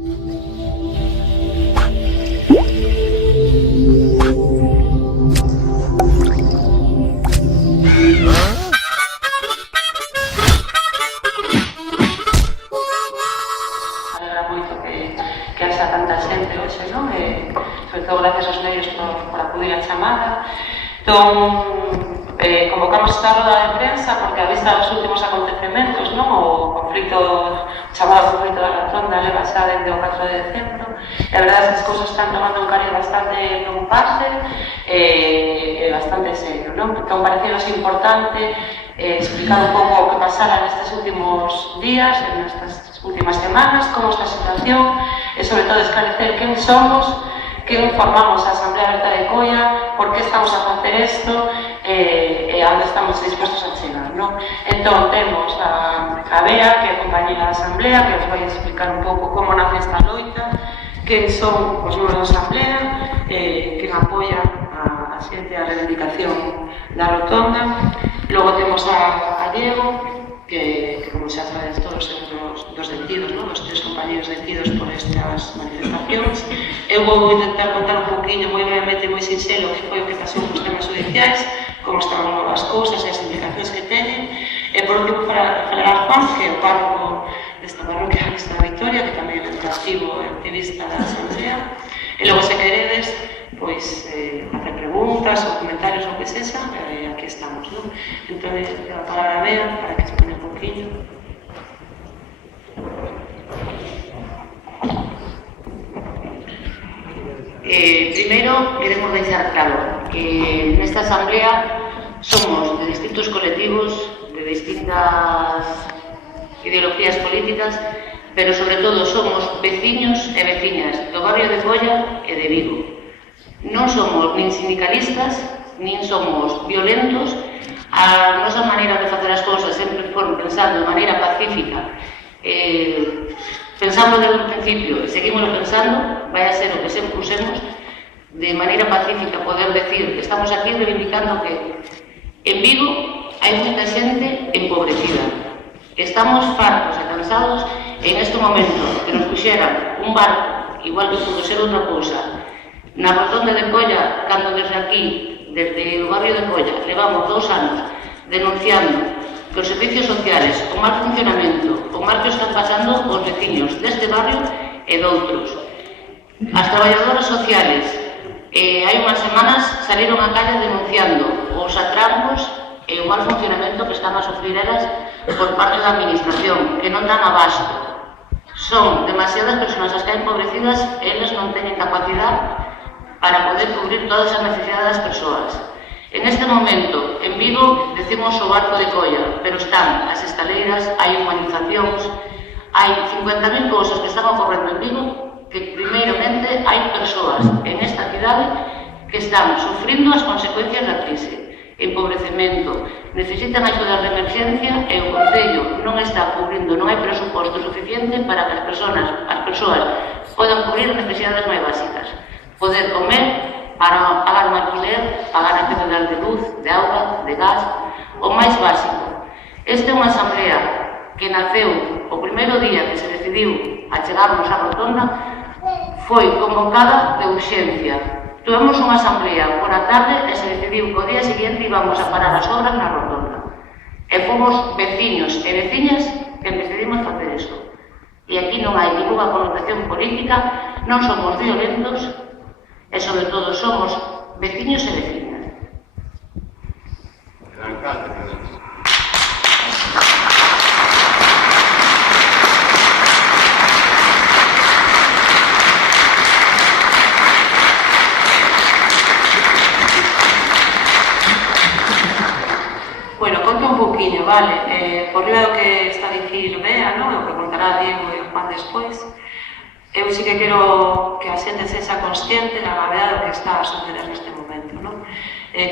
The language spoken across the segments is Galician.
Sobre todo gracias aos medios por acudir á chamada. Entón, convocamos esta roda de prensa porque a vista dos últimos acontecementos, non? O chamado conflito da Rotonda leva xa desde o 4 de decembro, e a verdade é que as cousas están tomando un cariz bastante preocupante e bastante serio, non? Entón, parecenos importante explicar un pouco o que pasara nestes últimos días, nestas últimas semanas, como está a situación, e sobre todo esclarecer quen somos, que formamos a Asamblea Aberta de Coia, por que estamos a facer isto e a onde estamos dispostos a chegar, non? Entón, temos a Bea, que é a compañera da Asamblea, que os vai explicar un pouco como nace esta loita, quen son os membros da Asamblea, quen apoia a xente a reivindicación da Rotonda. Logo temos a Diego, que como xa sabedes todos, é un dos detidos, dos tres compañeros detidos por estas manifestacións. Eu vou intentar contar un poquinho, moi brevemente, moi sinxelo, que foi o que pasou cos temas judiciais, como están as cousas e as implicacións que teñen. E por último, falará Juan, que é o párroco desta parroquia Crista da Victoria, que tamén é un activo activista da Asamblea. E logo, se queredes, pois, facer preguntas ou comentarios ou que sexa, aquí estamos, non? Entón, a palabra a Bea, para que expone un poquinho. Primeiro, queremos deixar claro que nesta Asamblea somos de distintos colectivos, de distintas ideologías políticas, pero sobre todo somos veciños e veciñas do barrio de Coia e de Vigo. Non somos nin sindicalistas, nin somos violentos. A nosa maneira de facer as cousas sempre foron pensando de maneira pacífica. Pensamos desde o principio e seguimos pensando, vai a ser o que sempre usemos, de maneira pacífica poder decir que estamos aquí reivindicando que en Vigo hai moita xente empobrecida. Estamos fartos e cansados en este momento que nos puxeran un barco, igual que pudo ser outra cousa, na Rotonda de Coia, cando desde aquí, desde o barrio de Coia, levamos 2 anos denunciando que os servicios sociales, o mal funcionamento, o mal que están pasando os veciños deste barrio e doutros. As traballadoras sociales, hai unhas semanas saliron á calle denunciando os atrancos e o mal funcionamento que están a sofrir elas por parte da administración, que non dan abasto. Son demasiadas persoas as que hai empobrecidas e eles non teñen capacidade para poder cubrir todas as necesidades das persoas. En este momento, en Vigo, decimos o barco de Coia, pero están as estaleiras, hai humanizacións, hai 50.000 cousas que están ocorrendo en Vigo, que primeiramente hai persoas en esta cidade que están sufrindo as consecuencias da crise. Empobrecemento, necesitan axudas de emerxencia e o Concello non está cubrindo, non hai presuposto suficiente para que as persoas podan cubrir as necesidades máis básicas. Poder comer, para pagar un alquiler, pagar a cantidade de luz, de auga, de gas, o máis básico. Esta é unha asamblea que naceu o primeiro día que se decidiu a chegarnos á Rotonda, foi convocada de urxencia. Tuvemos unha asamblea por a tarde e se decidiu que o día seguinte íbamos a parar as obras na Rotonda. E fomos veciños e veciñas que decidimos facer isto. E aquí non hai ninguna connotación política, non somos violentos, e sobre todo somos veciños e veciñas. Bueno, conto un pouquiño, vale? Por riba do que está a dicir Bea, non? O que contará Diego e o Juan despois. Eu sí que quero que a xente sexa consciente da gravedade do que está a suceder neste momento, non?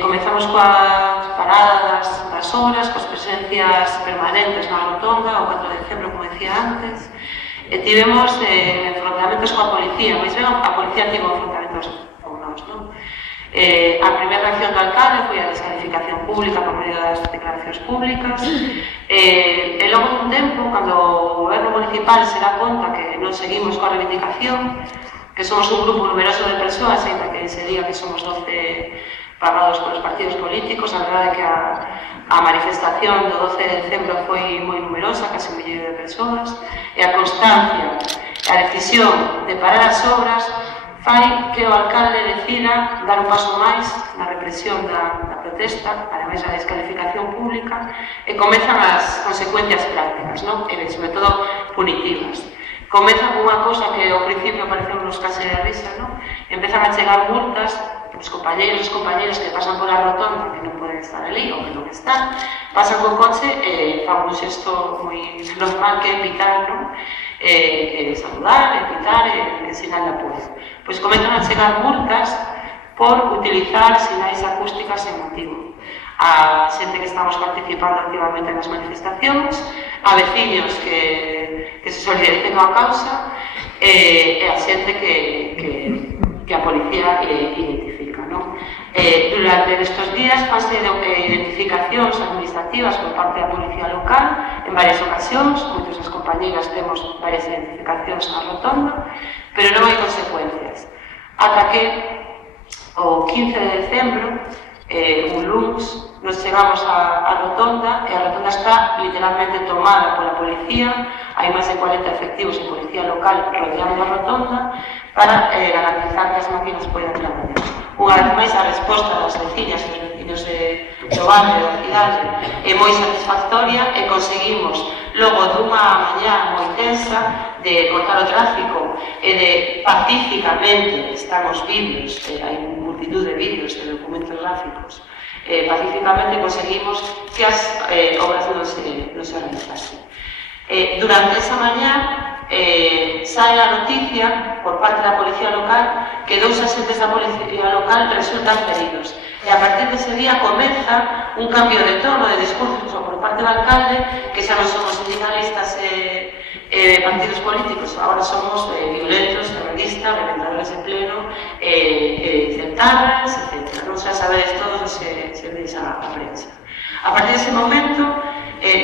Comezamos coa parada das obras, coas presencias permanentes na Rotonda, o 4 de decembro, como decía antes, e tivemos enfrontamentos coa policía, máis ben a policía tivo enfrontamentos con nós, non? A primeira reacción do alcalde foi a descalificación pública por medio das declaracións públicas. E logo dun tempo, cando o goberno municipal se dá conta que non seguimos coa reivindicación, que somos un grupo numeroso de persoas, ainda que se diga que somos 12 pagados polos partidos políticos, a verdade é que a manifestación do 12 de decembro foi moi numerosa, case 1 millón de persoas, e a constancia e a decisión de parar as obras fai que o alcalde decida dar un paso máis na represión da protesta, ademais da descalificación pública, e comezan as consecuencias prácticas, non? E sobre todo punitivas. Comezan con unha cousa que ao principio parecemos case de risa, non? Empezan a chegar multas, os compañeros e compañeras que pasan pola rotonda, que non poden estar ali ou que non están, pasan co coche e fan un xesto moi normal que é pitar, non? Saludar, pitar e sinal de apoio. Pois comezan a chegar multas por utilizar sinais acústicas sen motivo. A xente que estamos participando activamente nas manifestacións, a veciños que se solidaricen coa causa e a xente que a policía identifica, non? Durante estes días fanse identificacións administrativas por parte da policía local en varias ocasións, moitos das compañeras temos varias identificacións na rotonda, pero non hai consecuencias. Ata que o 15 de decembro, un luns, nos chegamos á rotonda e a rotonda está literalmente tomada pola policía, hai máis de 40 efectivos de policía local rodeando a rotonda para garantizar que as máquinas poidan traballar. Unha vez máis, a resposta das veciñas e dos veciños do barrio da cidade é moi satisfactoria e conseguimos, logo dunha mañá moi tensa, de cortar o tráfico e de pacíficamente, estamos vídeos, hai multitud de vídeos de documentos gráficos, pacíficamente conseguimos que as obras non se realizasen. Durante esa mañá sae a noticia por parte da policía local que 2 agentes da policía local resultan feridos. E a partir dese día comeza un cambio de tono, de discurso por parte do alcalde, que xa non somos sindicalistas e partidos políticos, agora somos violentos, terroristas, reventadores de pleno, centarras, etc. Non xa sabedes todos se veis a prensa. A partir dese momento,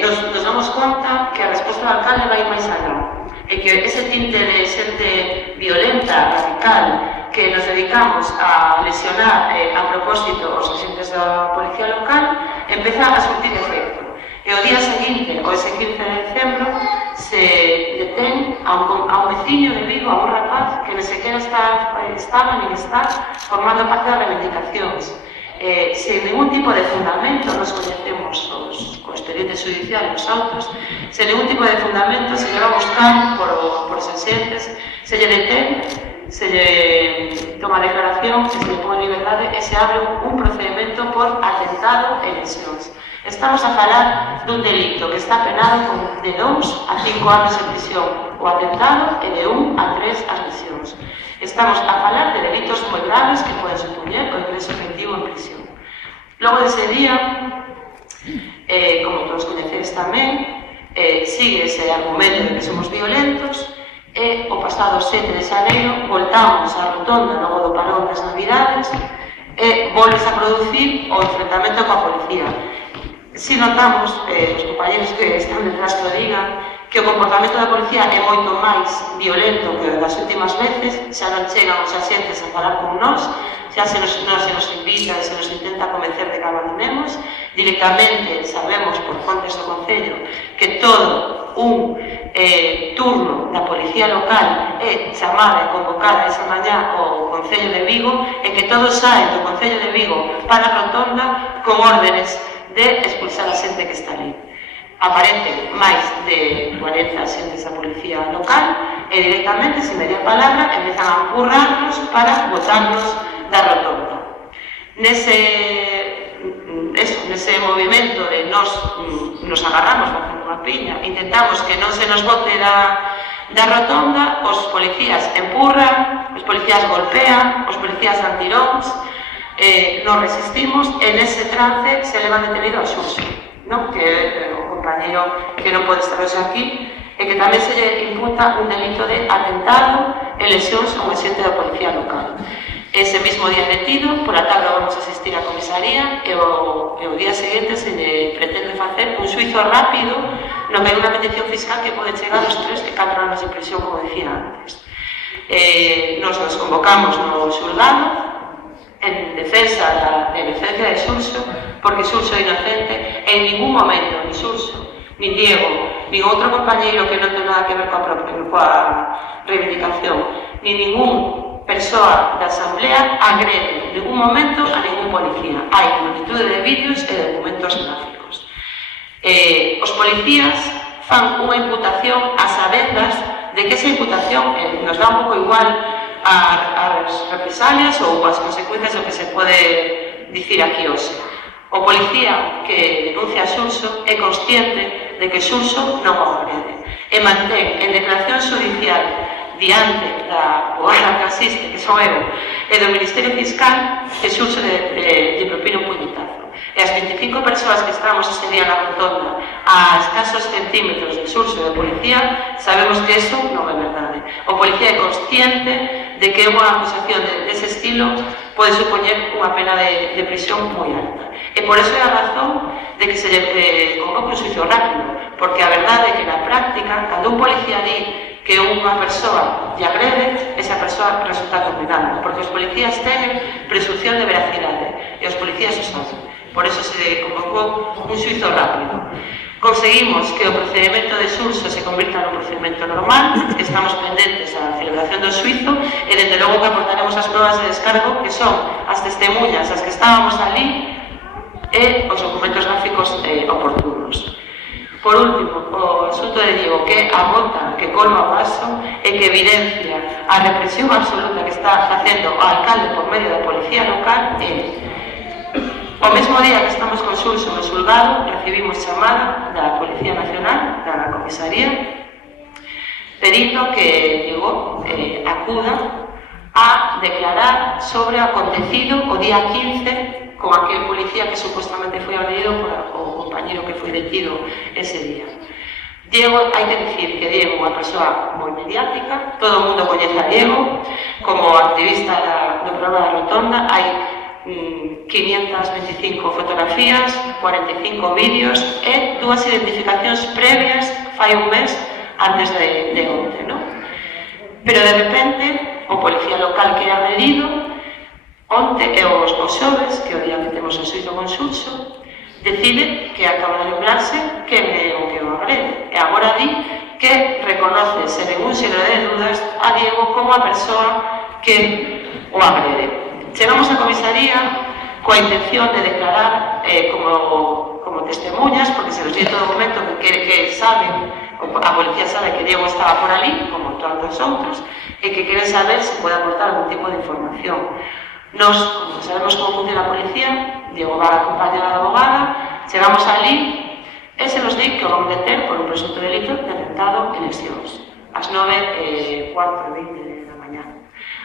nos damos conta que a resposta do alcalde vai máis alá, e que ese tinte de xente violenta, radical, que nos dedicamos a lesionar a propósito os agentes da policía local, empeza a surtir efecto. E o día seguinte, o ese 15 de decembro, se detén a un veciño de Vigo, a un rapaz que nem sequera estaba nin está formando parte das reivindicacións. Sen ningún tipo de fundamento, nos coñecemos o expediente judicial, os autos, sen ningún tipo de fundamento se lleva a buscar por os agentes, se lle detén, se lle toma declaración, se lle pon en liberdade e se abre un procedimento por atentado e lesións. Estamos a falar dun delito que está penado con de 2 a 5 anos de prisión o atentado e de 1 a 3 as lesións. Estamos a falar de delitos moi graves que poden supoñer o ingreso efectivo en prisión. Logo dese día, como todos coñecedes tamén, sigue ese argumento de que somos violentos e o pasado 7 de xaneiro voltamos á rotonda logo do parón das Navidades e volves a producir o enfrentamento coa policía. Si notamos, os compañeros que están detrás que o digan, que o comportamento da policía é moito máis violento que das últimas veces, xa non chegan os agentes a falar con nós, xa se nos invita e se nos intenta convencer de que abandonemos, directamente sabemos por fontes do Concello que todo un turno da policía local é chamada e convocada esa mañá ao Concello de Vigo e que todos saen do Concello de Vigo para a rotonda con órdenes de expulsar a xente que está ali. Aparecen máis de 40 xentes da policía local e directamente, sin media palabra, empezan a empurrarnos para botarnos da rotonda. Nese movimento de nos agarramos facendo unha piña, intentamos que non se nos bote da rotonda, os policías empurran, os policías golpean, os policías dan tiróns, non resistimos e nese trance se levan detenido a Xurxo, que é o compañero que non pode estar hoxe aquí e que tamén se lle imputa un delito de atentado e lesións a un agente da policía local. Ese mismo día detido, pola tarde vamos a asistir á comisaría e o día seguinte se lle pretende facer un xuizo rápido no que hai unha petición fiscal que pode chegar aos 3 e 4 anos de prisión, como decía antes. Nos convocamos no xulgado en defensa da inocencia de Xurxo, porque Xurxo é inocente, en ningún momento, ni Xurxo, nin Diego, nin outro compañeiro que non ten nada que ver coa reivindicación, nin ningún persoa da Asamblea agrede en ningún momento a ningún policía. Hai multitude de vídeos e documentos gráficos. Os policías fan unha imputación a sabendas de que esa imputación nos dá un pouco igual as represalias ou as consecuencias do que se pode dicir aquí hoxe. O policía que denuncia a Xurxo é consciente de que Xurxo non o agrede e mantén en declaración judicial diante da abogada que asiste, que son eu, e do Ministerio Fiscal, que Xurxo lle propina un puñetazo. E as 25 persoas que estamos ese día na rotonda a escasos centímetros de Xurxo e de policía, sabemos que eso non é verdade. O policía é consciente de que unha acusación dese estilo pode supoñer unha pena de prisión moi alta. E por eso é a razón de que se lle convoque un xuizo rápido, porque a verdade é que na práctica, cando un policía di que unha persoa lle agrede, esa persoa resulta condenada, porque os policías teñen presunción de veracidade e os policías o saben. Por eso se convocou un xuizo rápido. Conseguimos que o procedimento de Xurxo se convirta nun procedimento normal, estamos pendentes á celebración do xuizo e desde logo que aportaremos as pruebas de descargo, que son as testemunhas as que estábamos ali e os documentos gráficos oportunos. Por último, o asunto de Diego, que a gota que colma o vaso e que evidencia a represión absoluta que está facendo o alcalde por medio da policía local o mesmo día que estamos con Xurxo no xulgado, recibimos chamada da Policía Nacional, da comisaría, pedindo que Diego acuda a declarar sobre o acontecido o día 15 con aquel policía que supuestamente foi agredido por o compañero que foi detido ese día. Diego, hai que dicir que Diego é unha persoa moi mediática, todo o mundo coñece a Diego, como activista do programa da Rotonda, hai 525 fotografías, 45 vídeos e 2 identificacións previas fai un mes antes de onte, non? Pero de repente, o policía local que é agredido onte e os xoves, que o día que temos o xuizo con Xurxo, decide que acaba de lembrarse que é o que o agrede. E agora di que reconoce, sen ningún signo de dudas, a Diego como a persoa que o agrede. Chegamos á comisaría coa intención de declarar como testemunhas, porque se nos dio todo o momento que saben, a policía sabe que Diego estaba por ali, como todos os outros, e que queren saber se pode aportar algún tipo de información. Nos, como sabemos como funciona a policía, Diego va acompañado da abogada, chegamos ali e se nos di que o vamos deter por un presunto delito de atentado e lesións. Ás 9:20 da mañá.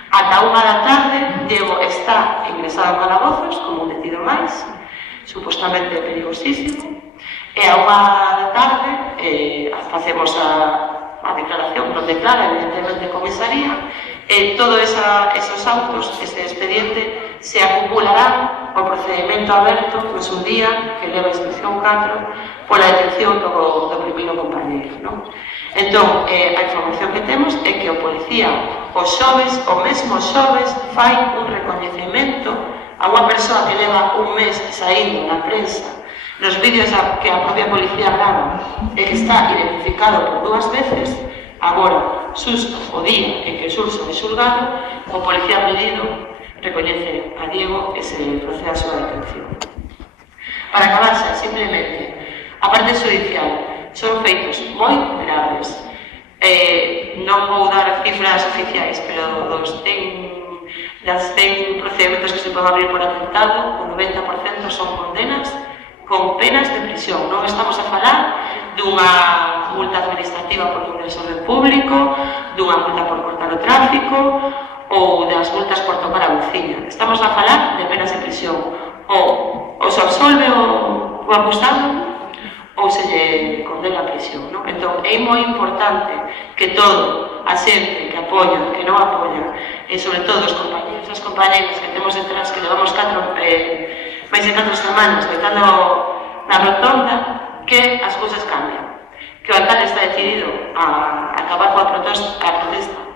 Ata 1 da tarde, Diego está ingresado en calabozos como un detido máis, supostamente perigosísimo, e a 1 da tarde facemos a declaración, non declara evidentemente a comisaría, e todos esos autos, ese expediente, se acumularán o procedimento aberto no seu día, que leva a instrucción 4, pola detención do primeiro compañeiro, non? Entón, a información que temos é que o policía, o mesmo xoves, fai un recoñecemento a unha persoa que leva un mes saindo na prensa, nos vídeos que a propia policía grava, e que está identificado por 2 veces. Agora, o día en que Xurxo é xulgado, o policía pedido recoñece a Diego e se procede a súa detención. Para acabar xa, simplemente, a parte judicial, son feitos moi graves. Non vou dar cifras oficiais, pero das 100 procedimentos que se poden abrir por atentado, o 90% son condenas con penas de prisión. Non estamos a falar dunha multa administrativa por un desorden público, dunha multa por cortar o tráfico ou das multas por tocar a buciña. Estamos a falar de penas de prisión. Ou os absolve o acusado ou se lle condena a prisión, non? Entón, é moi importante que todo, a xente que apoia, que non apoia, e sobre todo os compañeros e as compañeras que temos detrás, que levamos máis de 4 semanas loitando na rotonda, que as cousas cambian. Que o alcalde está decidido a acabar coa protesta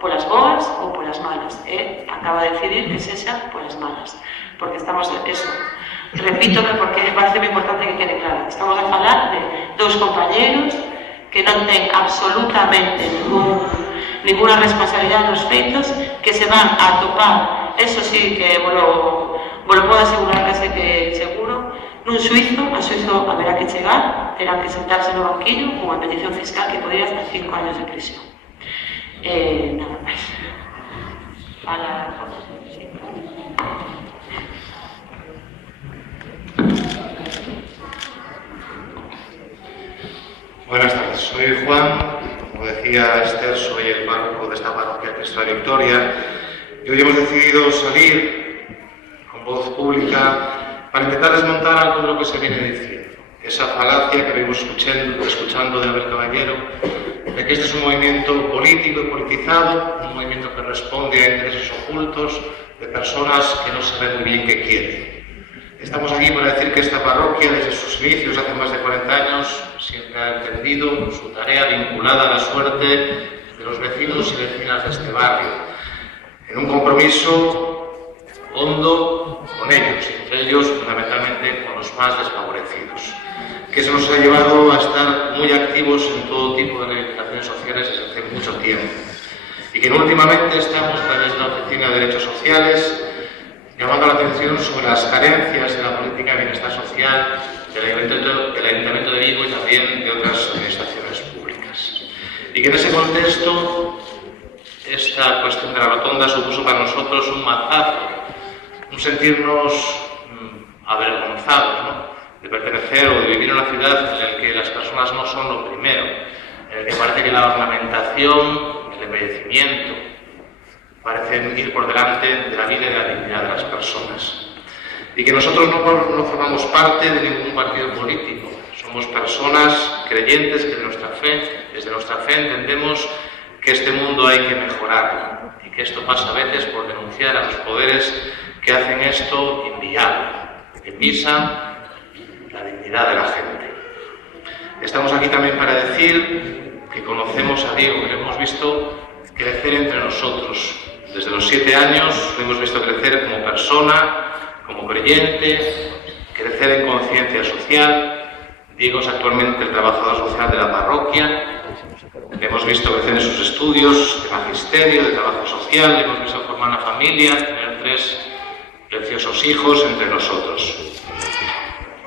polas boas ou polas malas, e acaba de decidir que sexa polas malas, porque estamos, eso, repítome porque parece moi importante que quede claro, estamos a falar de dous compañeros que non ten absolutamente ninguna responsabilidade dos feitos, que se van a topar, eso sí que volo podo asegurar, case que seguro, nun xuizo, a xuizo haberá que chegar, terán que sentarse no banquillo con unha petición fiscal que podría hasta 5 años de prisión. Nada máis. Buenas tardes, soy Juan, como decía Esther, soy el párroco de esta parroquia Cristo de la Victoria, y hoy hemos decidido salir con voz pública para intentar desmontar algo de lo que se viene diciendo, esa falacia que venimos escuchando de Abel Caballero, de que este es un movimiento político y politizado, un movimiento que responde a intereses ocultos de personas que no saben muy bien qué quieren. Estamos aquí para decir que esta parroquia, desde sus inicios, hace más de 40 años, siempre ha entendido su tarea vinculada a la suerte de los vecinos y vecinas de este barrio, en un compromiso hondo con ellos, y entre ellos fundamentalmente con los más desfavorecidos, que eso nos ha llevado a estar muy activos en todo tipo de reivindicaciones sociales desde hace mucho tiempo, y que últimamente estamos a través de la Oficina de Derechos Sociales llamando la atención sobre las carencias de la política de bienestar social del Ayuntamiento de Vigo y también de otras administraciones públicas. Y que en ese contexto esta cuestión de la rotonda supuso para nosotros un mazazo, un sentirnos avergonzados, ¿no?, de pertenecer o de vivir en una ciudad en la que las personas no son lo primero, en el que parece que la ornamentación, el embellecimiento, parecen ir por delante de la vida y de la dignidad de las personas. Y que nosotros no formamos parte de ningún partido político. Somos personas creyentes que desde nuestra fe entendemos que este mundo hay que mejorarlo y que esto pasa a veces por denunciar a los poderes que hacen esto inviable, que pisan la dignidad de la gente. Estamos aquí también para decir que conocemos a Diego, que lo hemos visto crecer entre nosotros. Desde los 7 años lo hemos visto crecer como persona, como creyente, crecer en conciencia social. Diego es actualmente el trabajador social de la parroquia. Le hemos visto crecer en sus estudios de magisterio, de trabajo social. Le hemos visto formar una familia, tener 3 preciosos hijos entre nosotros.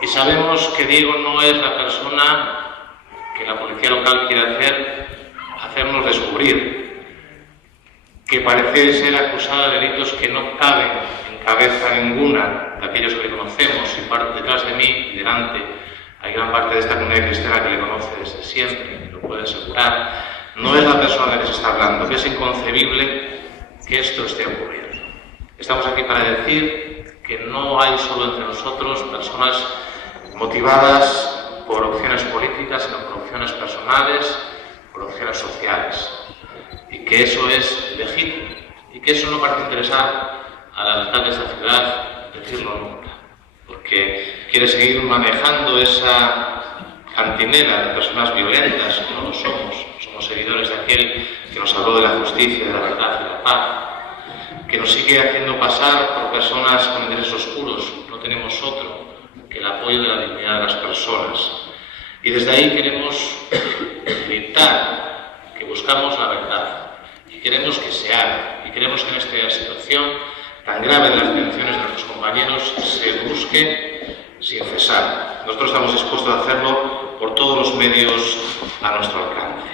Y sabemos que Diego no es la persona que la policía local quiere hacernos descubrir, que parece ser acusada de delitos que no caben en cabeza ninguna de aquellos que le conocemos, y detrás de mí y delante hay gran parte de esta comunidad cristiana que le conoce desde siempre, lo puede asegurar. No es la persona de la que se está hablando, que es inconcebible que esto esté ocurriendo. Estamos aquí para decir que no hay solo entre nosotros personas motivadas por opciones políticas, sino por opciones personales, por opciones sociales. Y que eso es legítimo, y que eso no parece interesar al alcalde de esta ciudad decirlo nunca, porque quiere seguir manejando esa cantinela de personas violentas, que no lo somos seguidores de aquel que nos habló de la justicia, de la verdad y de la paz, que nos sigue haciendo pasar por personas con intereses oscuros. No tenemos otro que el apoyo de la dignidad de las personas, y desde ahí queremos gritar que buscamos la verdad y queremos que se haga, y queremos que en esta situación tan grave de las detenciones de nuestros compañeros se busque sin cesar. Nosotros estamos dispuestos a hacerlo por todos los medios a nuestro alcance.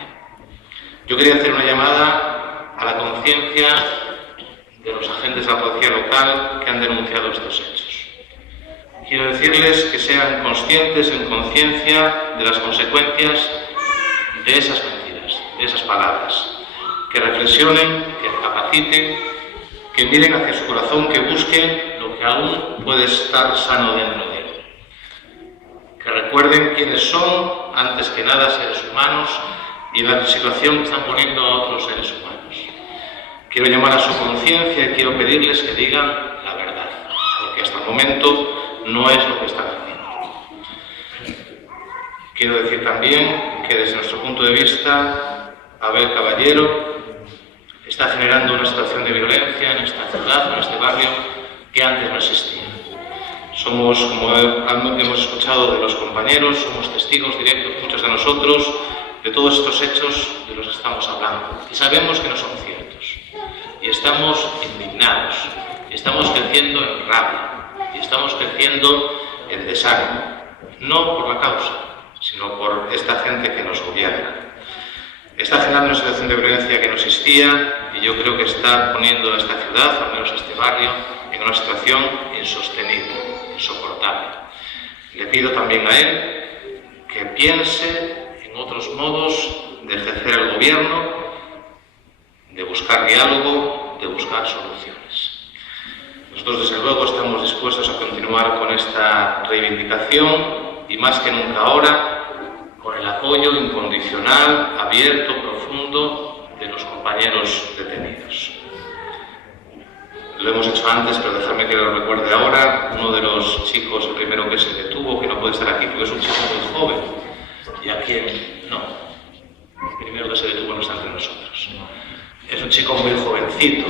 Yo quería hacer una llamada a la conciencia de los agentes de la policía local que han denunciado estos hechos. Quiero decirles que sean conscientes en conciencia de las consecuencias de esas mentiras, de esas palabras, que reflexionen, que recapaciten, que miren hacia su corazón, que busquen lo que aún puede estar sano dentro de él. que recuerden quiénes son, antes que nada, seres humanos y en la situación que están poniendo a otros seres humanos. Quiero llamar a su conciencia y quiero pedirles que digan la verdad, porque hasta el momento no es lo que están haciendo. Quiero decir también que desde nuestro punto de vista, Abel Caballero está generando una situación de violencia en esta ciudad, en este barrio, que antes no existía. Somos, como hemos escuchado de los compañeros, somos testigos directos, muchos de nosotros, de todos estos hechos de los que estamos hablando. Y sabemos que no son ciertos. Y estamos indignados. Y estamos creciendo en rabia. Y estamos creciendo en desánimo. No por la causa, sino por esta gente que nos gobierna. Está generando una situación de violencia que no existía y yo creo que está poniendo a esta ciudad, al menos a este barrio, en una situación insostenible, insoportable. Le pido también a él que piense en otros modos de ejercer el gobierno, de buscar diálogo, de buscar soluciones. Nosotros, desde luego, estamos dispuestos a continuar con esta reivindicación y más que nunca ahora, con el apoyo incondicional, abierto, profundo de los compañeros detenidos. Lo hemos hecho antes, pero dejadme que lo recuerde ahora. Uno de los chicos, el primero que se detuvo, que no puede estar aquí porque es un chico muy joven, y a quien no, el primero que se detuvo no está entre nosotros. Es un chico muy jovencito,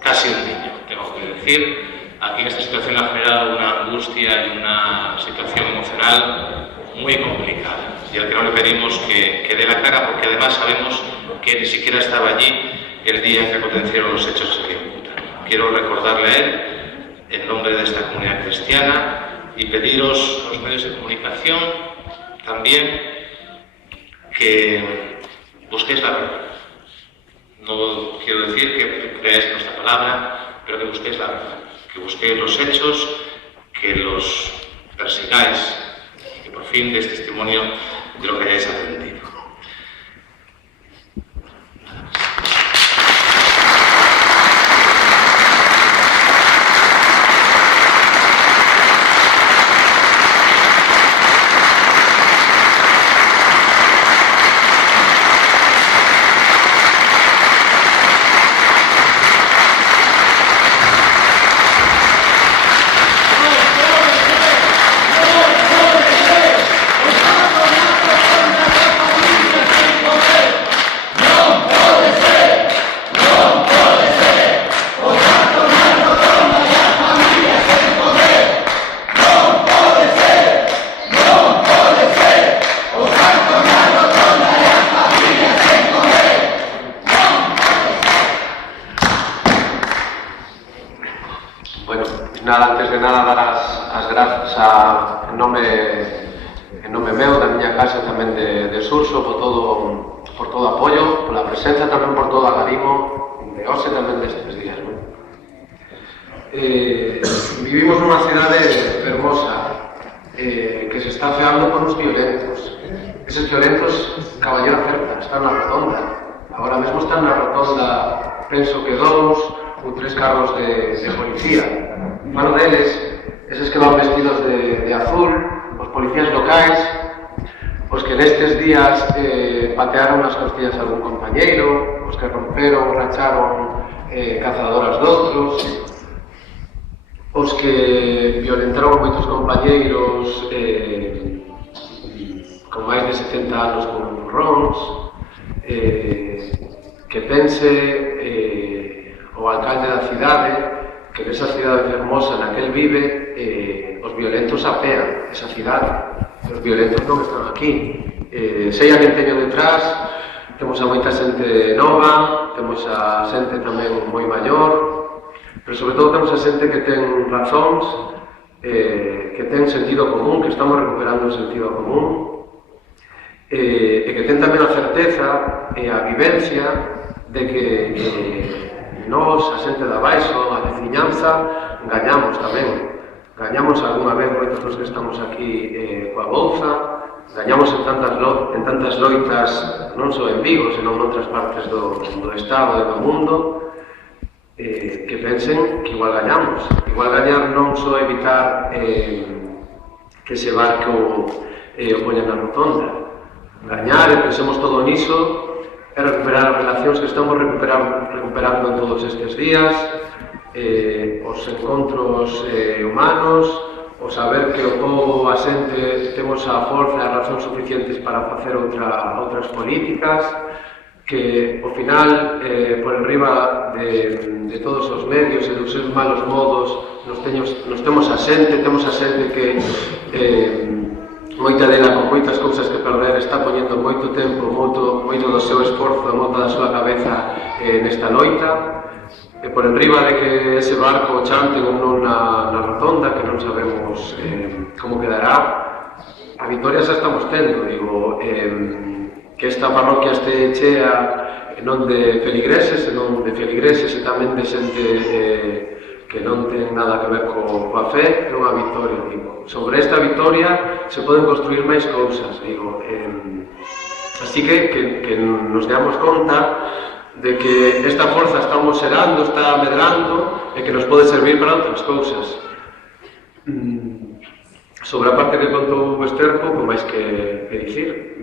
casi un niño, tengo que decir. Aquí en esta situación ha generado una angustia y una situación emocional muy complicada, y al que no le pedimos que dé la cara, porque además sabemos que ni siquiera estaba allí el día en que acontecieron los hechos que se le imputan. Quiero recordarle a él, en nombre de esta comunidad cristiana, y pediros a los medios de comunicación también que busquéis la verdad. No quiero decir que creáis en nuestra palabra, pero que busquéis la verdad, que busquéis los hechos, que los persigáis, y que por fin deis testimonio de lo que hayáis aprendido. Antes de nada, dar as grazas en nome meu, da miña casa, tamén de Surso, por todo o apoio, pola presenza, tamén por todo o agarimo de hoxe, tamén destes días. Vivimos nunha cidade fermosa que se está feando por uns violentos. Eses violentos, Caballero acerta, están na rotonda. Agora mesmo están na rotonda, penso que 2 ou 3 carros de policía. Mano deles, eses que van vestidos de azul, os policías locais, os que nestes días patearon as costillas a algún compañeiro, os que romperon, racharon cazadoras doutros, os que violentaron moitos compañeiros con máis de 70 anos con empurróns, que pense o alcalde da cidade que nesa cidade fermosa na que el vive os violentos apean esa cidade. Os violentos non están aquí. Sei a quen teño detrás, temos a moita xente nova, temos a xente tamén moi maior, pero sobre todo temos a xente que ten razóns, que ten sentido común, que estamos recuperando o sentido común, e que ten tamén a certeza e a vivencia de que nós, a xente da baixo, a veciñanza, gañamos tamén. Gañamos algunha vez moitos dos que estamos aquí coa Bouza, gañamos en tantas loitas, non só en Vigo, senón en outras partes do Estado e do mundo, que pensen que igual gañamos. Igual gañar non só evitar que ese barco o poña na rotonda. Gañar, e pensemos todo niso, é recuperar as relacións que estamos recuperando en todos estes días, os encontros humanos, o saber que o povo, a xente, temos a forza e as razóns suficientes para facer outras políticas, que, ao final, por enriba de todos os medios e dos seus malos modos, nos temos a xente que moita dela con moitas cousas que perder está poñendo moito tempo, moito do seu esforzo, moita da súa cabeza nesta loita, e por enriba de que ese barco chante ou non na rotonda, que non sabemos como quedará, a vitoria xa estamos tendo, digo, que esta parroquia este chea non de feligreses, senón de feligreses e tamén de xente que non ten nada que ver coa fe, é unha vitoria, digo. Sobre esta vitoria se poden construir máis cousas, digo. Así que nos damos conta de que esta forza está moserando, está medrando e que nos pode servir para outras cousas. Sobre a parte que contou o Ester, pouco máis que dicir.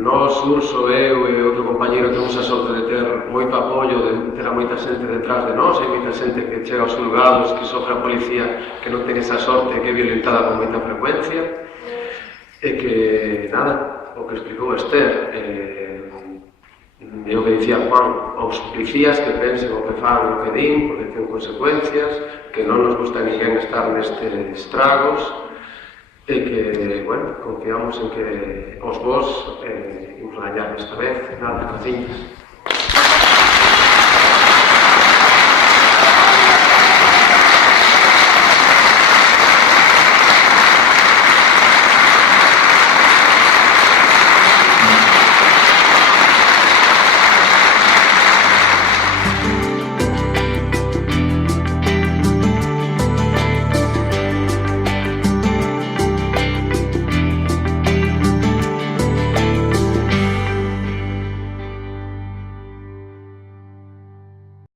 Nós, Urso, eu e outro compañeiro, temos a sorte de ter moito apoio, de ter a moita xente detrás de nós, e moita xente que chega aos xulgados, que sofre a policía, que non ten esa sorte, que é violentada con moita frecuencia, e que, nada, o que explicou Ester, é o que dicía Juan, aos policías que pensen o que fan o que din, porque ten consecuencias, que non nos gusta ninguén estar nestes estragos, e que, bueno, confiamos en que os vos imos gañar esta vez, nada, cociñas.